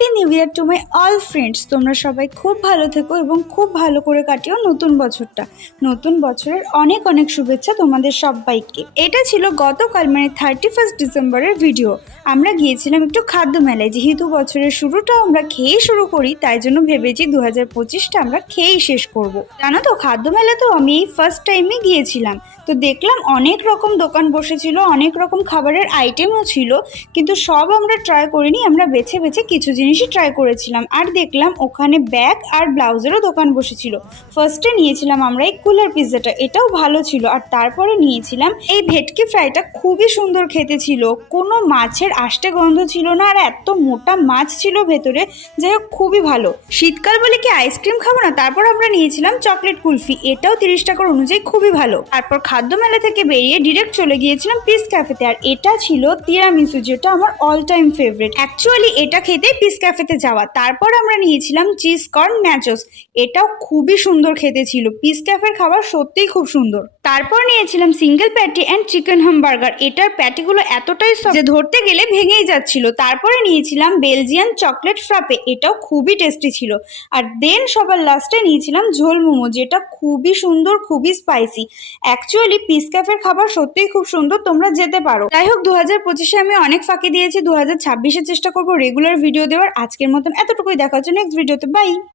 Happy new year to my all friends. তোমরা সবাই খুব ভালো থেকো এবং খুব ভালো করে কাটিও নতুন বছরটা। নতুন বছরের অনেক অনেক শুভেচ্ছা তোমাদের সবাইকে। এটা ছিল গতকাল মানে 31 ডিসেম্বরের ভিডিও। আমরা গিয়েছিলাম একটু খাদ্য মেলায়। যেহেতু বছরের শুরুটা আমরা খেয়েই শুরু করি, তাই জন্য ভেবেছি 2025টা আমরা খেয়েই শেষ করব। জানো তো, খাদ্য মেলাতেও আমি এই ফার্স্ট টাইমে গিয়েছিলাম। তো দেখলাম অনেক রকম দোকান বসেছিল, অনেক রকম খাবারের আইটেমও ছিল, কিন্তু সব আমরা ট্রাই করিনি। আমরা বেছে বেছে কিছু জিনিসই ট্রাই করেছিলাম। আর দেখলাম ওখানে ব্যাগ আর ব্লাউজেরও দোকান বসেছিল। ফার্স্টে নিয়েছিলাম আমরা এই কুলার পিৎজাটা, এটাও ভালো ছিল। আর তারপরে নিয়েছিলাম এই ভেটকি ফ্রাইটা, খুবই সুন্দর খেতে ছিল, কোনো মাছের আষ্টে গন্ধ ছিল না, আর এত মোটা মাছ ছিল ভেতরে, যাই হোক খুবই ভালো। শীতকাল বলে কি আইসক্রিম খাবো না? তারপর আমরা নিয়েছিলাম চকলেট কুলফি, এটাও 30 টাকার অনুযায়ী খুবই ভালো। তারপর খাদ্য মেলা থেকে বেরিয়ে ডিরেক্ট চলে গিয়েছিলাম পিস ক্যাফেতে, আর এটা ছিল তিরামিসু, যেটা আমার অল টাইম ফেভারিট। অ্যাকচুয়ালি এটা খেতে পিস ক্যাফেতে যাওয়া। তারপর আমরা নিয়েছিলাম চিজ কর্ন ন্যাচোস, এটাও খুবই সুন্দর খেতে ছিল। পিস ক্যাফের খাবার সত্যিই খুব সুন্দর। তারপর নিয়েছিলাম single patty and chicken hamburger, এটার প্যাটিগুলো এতটাই সফট যে ধরতে গেলে ভেঙেই যাচ্ছিল। তারপরে নিয়েছিলাম বেলজিয়ান চকলেট ফ্রাপে, এটাও খুবই টেস্টি ছিল। আর দেন সবার লাস্টে নিয়েছিলাম ঝোল মোমো, যেটা খুবই সুন্দর, খুবই স্পাইসি। অ্যাকচুয়ালি পিস ক্যাফের খাবার সত্যিই খুব সুন্দর, তোমরা যেতে পারো। যাই হোক, 2025-এ আমি অনেক ফাঁকি দিয়েছি, 2026-এ চেষ্টা করবো রেগুলার ভিডিও দেওয়ার। আজকের মতন এতটুকুই, দেখা হচ্ছে নেক্সট ভিডিওতে। বাই।